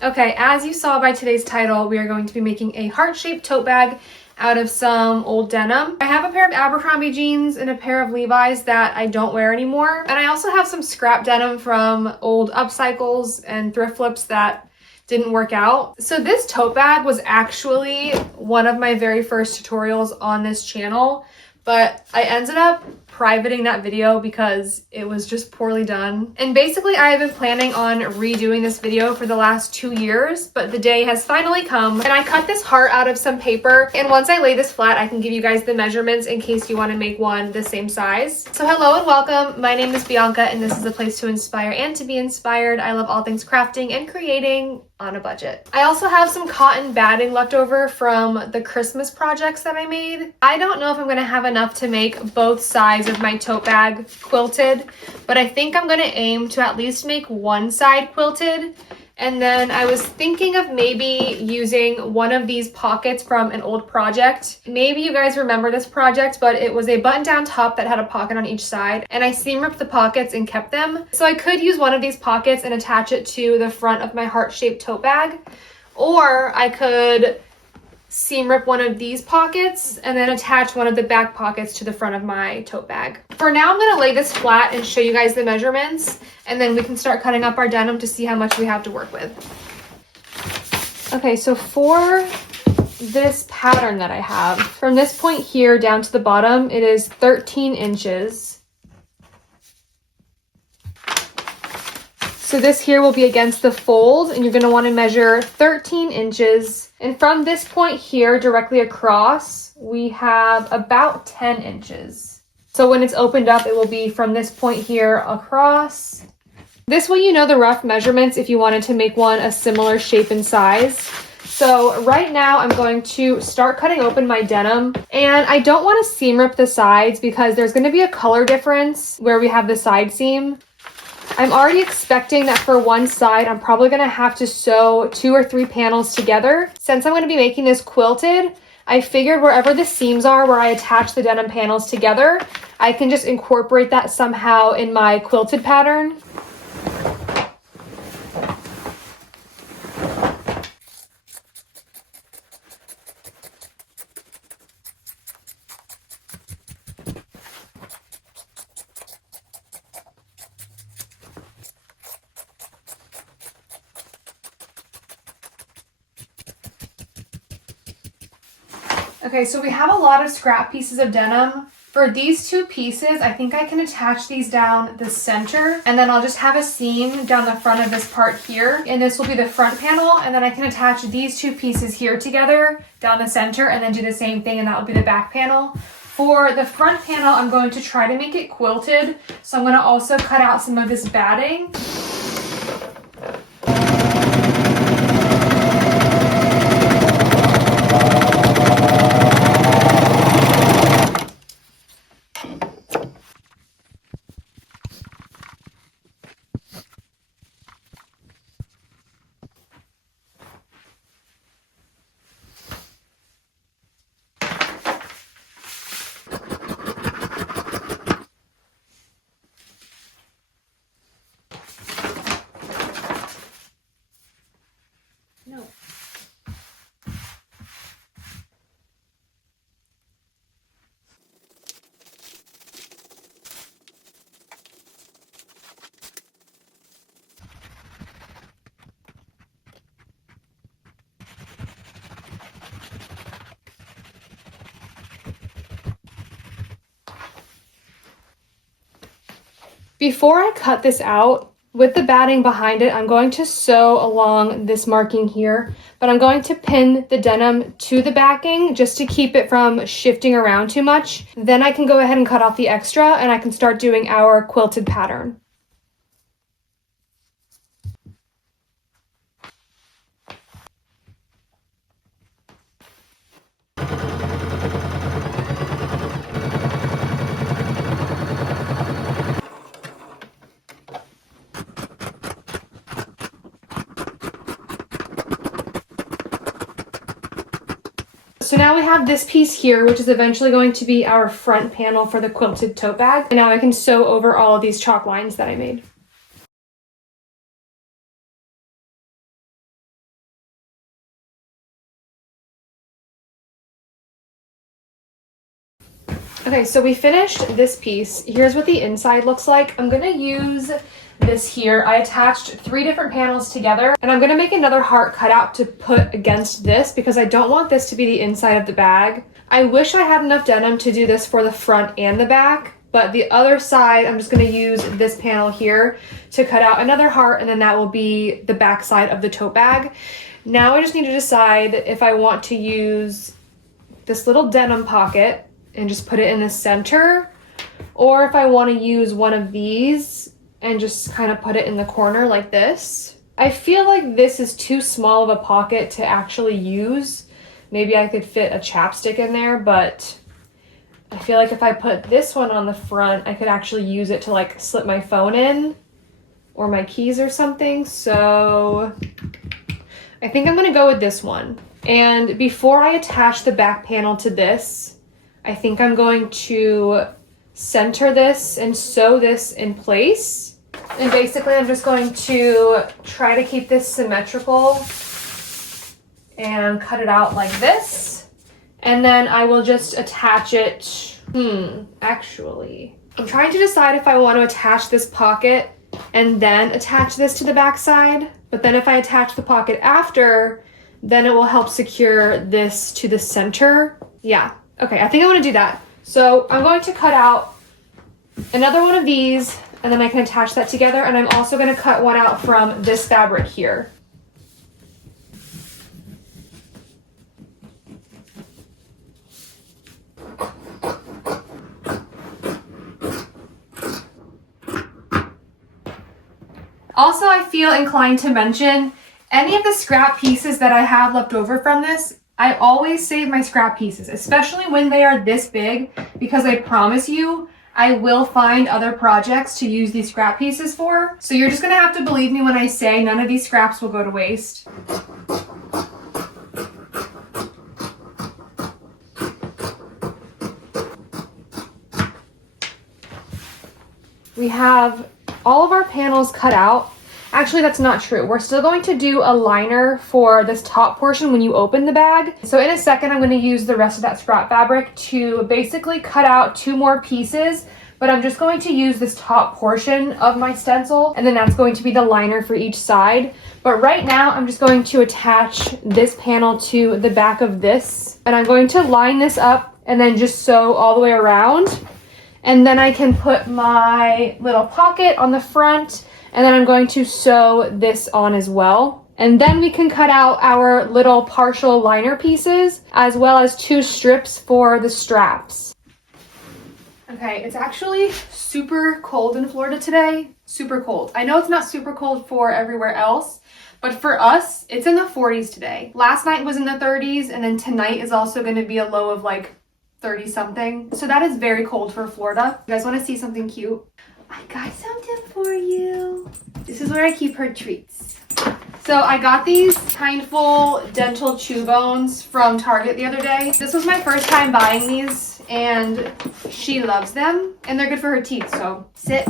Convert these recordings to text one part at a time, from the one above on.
Okay, as you saw by today's title, we are going to be making a heart-shaped tote bag out of some old denim. I have a pair of Abercrombie jeans and a pair of Levi's that I don't wear anymore. And I also have some scrap denim from old upcycles and thrift flips that didn't work out. So this tote bag was actually one of my very first tutorials on this channel, but I ended up privating that video because it was just poorly done. And basically I have been planning on redoing this video for the last 2 years, but the day has finally come. And I cut this heart out of some paper, and once I lay this flat, I can give you guys the measurements in case you want to make one the same size. So hello and welcome. My name is Bianca, and this is a place to inspire and to be inspired. I love all things crafting and creating on a budget. I also have some cotton batting left over from the Christmas projects that I made. I don't know if I'm gonna have enough to make both sides of my tote bag quilted, but I think I'm gonna aim to at least make one side quilted. And then I was thinking of maybe using one of these pockets from an old project. Maybe you guys remember this project, but it was a button-down top that had a pocket on each side, and I seam ripped the pockets and kept them. So I could use one of these pockets and attach it to the front of my heart-shaped tote bag, or I could seam rip one of these pockets and then attach one of the back pockets to the front of my tote bag. For now, I'm gonna lay this flat and show you guys the measurements, and then we can start cutting up our denim to see how much we have to work with. Okay, so for this pattern that I have, from this point here down to the bottom, it is 13 inches. So this here will be against the fold, and you're gonna wanna measure 13 inches. And from this point here, directly across, we have about 10 inches. So when it's opened up, it will be from this point here across. This way you know the rough measurements if you wanted to make one a similar shape and size. So right now I'm going to start cutting open my denim, and I don't want to seam rip the sides because there's going to be a color difference where we have the side seam. I'm already expecting that for one side, I'm probably going to have to sew 2 or 3 panels together. Since I'm going to be making this quilted, I figured wherever the seams are where I attach the denim panels together, I can just incorporate that somehow in my quilted pattern. Okay, so we have a lot of scrap pieces of denim. For these 2 pieces, I think I can attach these down the center, and then I'll just have a seam down the front of this part here, and this will be the front panel, and then I can attach these 2 pieces here together down the center and then do the same thing, and that will be the back panel. For the front panel, I'm going to try to make it quilted, so I'm going to also cut out some of this batting. No. Before I cut this out, with the batting behind it, I'm going to sew along this marking here, but I'm going to pin the denim to the backing just to keep it from shifting around too much. Then I can go ahead and cut off the extra, and I can start doing our quilted pattern. So now we have this piece here, which is eventually going to be our front panel for the quilted tote bag. And now I can sew over all of these chalk lines that I made. Okay, so we finished this piece. Here's what the inside looks like. I'm gonna use this here. I attached 3 different panels together, and I'm gonna make another heart cutout to put against this because I don't want this to be the inside of the bag. I wish I had enough denim to do this for the front and the back, but the other side, I'm just gonna use this panel here to cut out another heart, and then that will be the back side of the tote bag. Now I just need to decide if I want to use this little denim pocket and just put it in the center, or if I want to use one of these and just kind of put it in the corner like this. I feel like this is too small of a pocket to actually use. Maybe I could fit a chapstick in there, but I feel like if I put this one on the front, I could actually use it to like slip my phone in or my keys or something. So I think I'm gonna go with this one. And before I attach the back panel to this, I think I'm going to center this and sew this in place. And basically I'm just going to try to keep this symmetrical and cut it out like this. And then I will just attach it. Actually, I'm trying to decide if I want to attach this pocket and then attach this to the back side. But then if I attach the pocket after, then it will help secure this to the center. Yeah. Okay, I think I want to do that. So I'm going to cut out another one of these, and then I can attach that together. And I'm also going to cut one out from this fabric here. Also, I feel inclined to mention any of the scrap pieces that I have left over from this. I always save my scrap pieces, especially when they are this big, because I promise you, I will find other projects to use these scrap pieces for. So you're just gonna have to believe me when I say none of these scraps will go to waste. We have all of our panels cut out. Actually, that's not true. We're still going to do a liner for this top portion when you open the bag. So in a second, I'm going to use the rest of that scrap fabric to basically cut out 2 more pieces, but I'm just going to use this top portion of my stencil, and then that's going to be the liner for each side. But right now, I'm just going to attach this panel to the back of this, and I'm going to line this up and then just sew all the way around. And then I can put my little pocket on the front, and then I'm going to sew this on as well. And then we can cut out our little partial liner pieces, as well as 2 strips for the straps. Okay, it's actually super cold in Florida today. Super cold. I know it's not super cold for everywhere else, but for us, it's in the 40s today. Last night was in the 30s, and then tonight is also going to be a low of like 30 something. So that is very cold for Florida. You guys want to see something cute? I got something for you. This is where I keep her treats. So I got these Kindful dental chew bones from Target the other day. This was my first time buying these, and she loves them, and they're good for her teeth. So sit.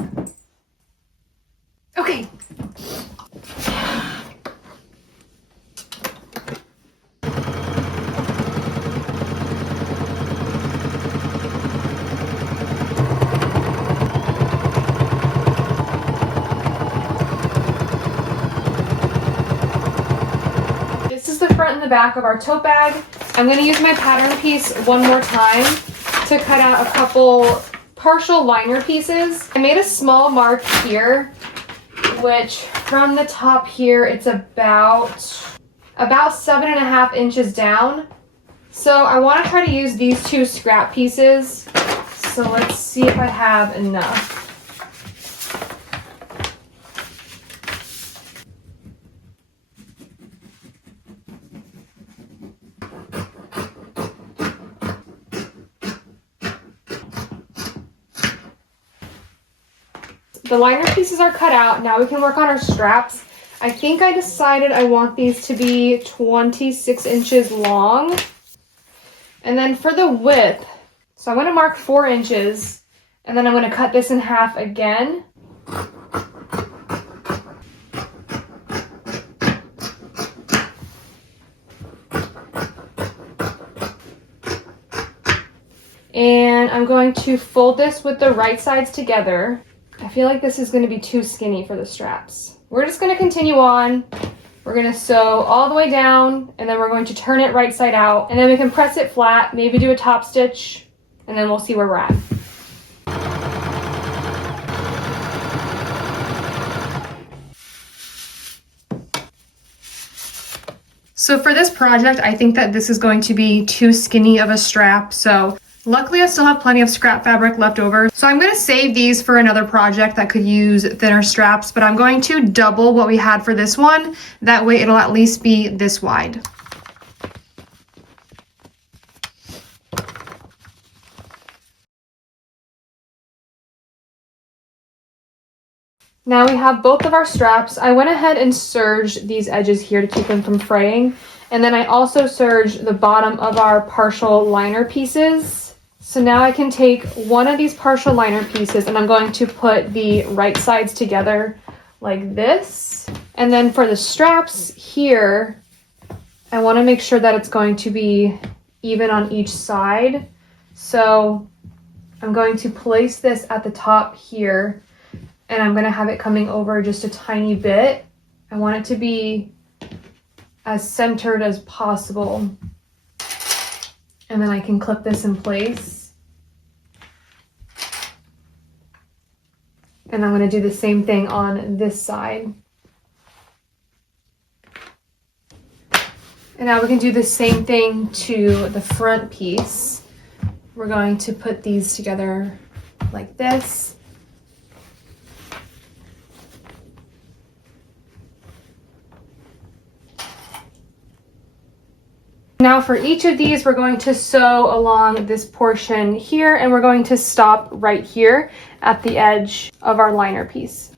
Okay. Front and the back of our tote bag. I'm going to use my pattern piece one more time to cut out a couple partial liner pieces. I made a small mark here, which from the top here, it's about 7.5 inches down. So I want to try to use these 2 scrap pieces. So let's see if I have enough. The liner pieces are cut out. Now we can work on our straps. I think I decided I want these to be 26 inches long. And then for the width, so I'm going to mark 4 inches, and then I'm going to cut this in half again. And then I'm going to fold this with the right sides together. I feel like this is going to be too skinny for the straps. We're just going to continue on. We're going to sew all the way down, and then we're going to turn it right side out, and then we can press it flat, maybe do a top stitch, and then we'll see where we're at. So for this project, I think that this is going to be too skinny of a strap. So luckily I still have plenty of scrap fabric left over. So I'm going to save these for another project that could use thinner straps, but I'm going to double what we had for this one. That way it'll at least be this wide. Now we have both of our straps. I went ahead and serged these edges here to keep them from fraying. And then I also serged the bottom of our partial liner pieces. So now I can take one of these partial liner pieces and I'm going to put the right sides together like this. And then for the straps here, I want to make sure that it's going to be even on each side. So I'm going to place this at the top here. And I'm going to have it coming over just a tiny bit. I want it to be as centered as possible. And then I can clip this in place. And I'm going to do the same thing on this side. And now we can do the same thing to the front piece. We're going to put these together like this. Now for each of these, we're going to sew along this portion here, and we're going to stop right here at the edge of our liner piece.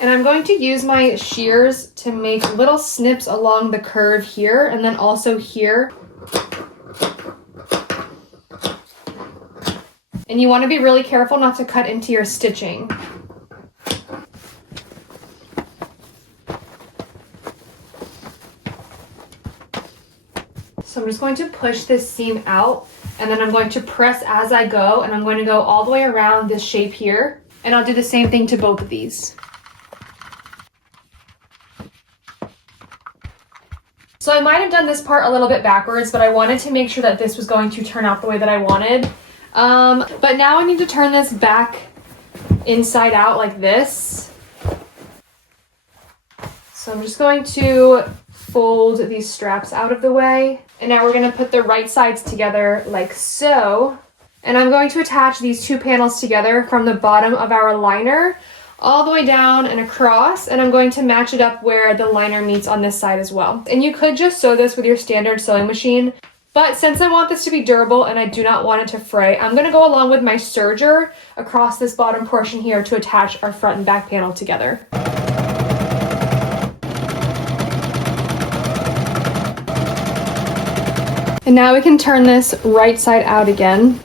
And I'm going to use my shears to make little snips along the curve here, and then also here. And you want to be really careful not to cut into your stitching. So I'm just going to push this seam out, and then I'm going to press as I go, and I'm going to go all the way around this shape here. And I'll do the same thing to both of these. So I might have done this part a little bit backwards, but I wanted to make sure that this was going to turn out the way that I wanted. But now I need to turn this back inside out like this. So I'm just going to fold these straps out of the way. And now we're going to put the right sides together like so. And I'm going to attach these two panels together from the bottom of our liner all the way down and across. And I'm going to match it up where the liner meets on this side as well. And you could just sew this with your standard sewing machine. But since I want this to be durable and I do not want it to fray, I'm going to go along with my serger across this bottom portion here to attach our front and back panel together. And now we can turn this right side out again.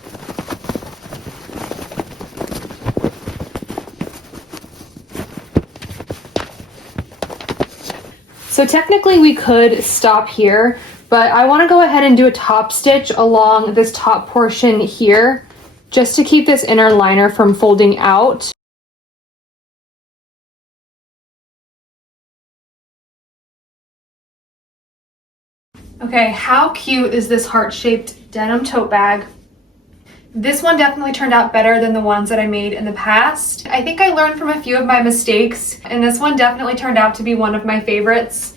So technically we could stop here, but I want to go ahead and do a top stitch along this top portion here, just to keep this inner liner from folding out. Okay, how cute is this heart-shaped denim tote bag? This one definitely turned out better than the ones that I made in the past. I think I learned from a few of my mistakes, and this one definitely turned out to be one of my favorites.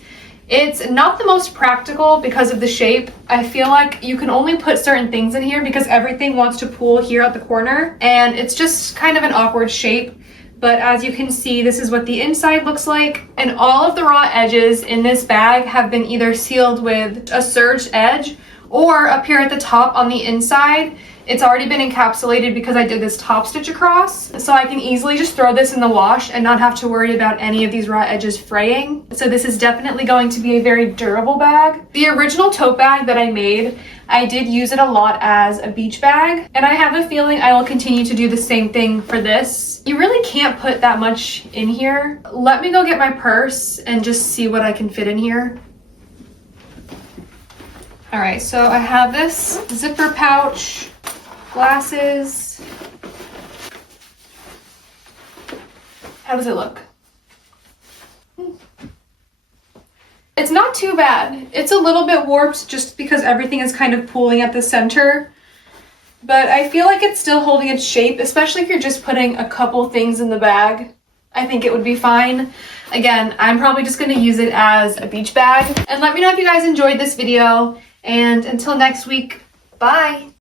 It's not the most practical because of the shape. I feel like you can only put certain things in here because everything wants to pool here at the corner, and it's just kind of an awkward shape. But as you can see, this is what the inside looks like. And all of the raw edges in this bag have been either sealed with a serged edge, or up here at the top on the inside, It's already been encapsulated because I did this top stitch across, so I can easily just throw this in the wash and not have to worry about any of these raw edges fraying. So this is definitely going to be a very durable bag. The original tote bag that I made, I did use it a lot as a beach bag, and I have a feeling I will continue to do the same thing for this. You really can't put that much in here. Let me go get my purse and just see what I can fit in here. All right, so I have this zipper pouch, glasses. How does it look? It's not too bad. It's a little bit warped just because everything is kind of pooling at the center, but I feel like it's still holding its shape, especially if you're just putting a couple things in the bag. I think it would be fine. Again, I'm probably just going to use it as a beach bag. And let me know if you guys enjoyed this video. And until next week, bye!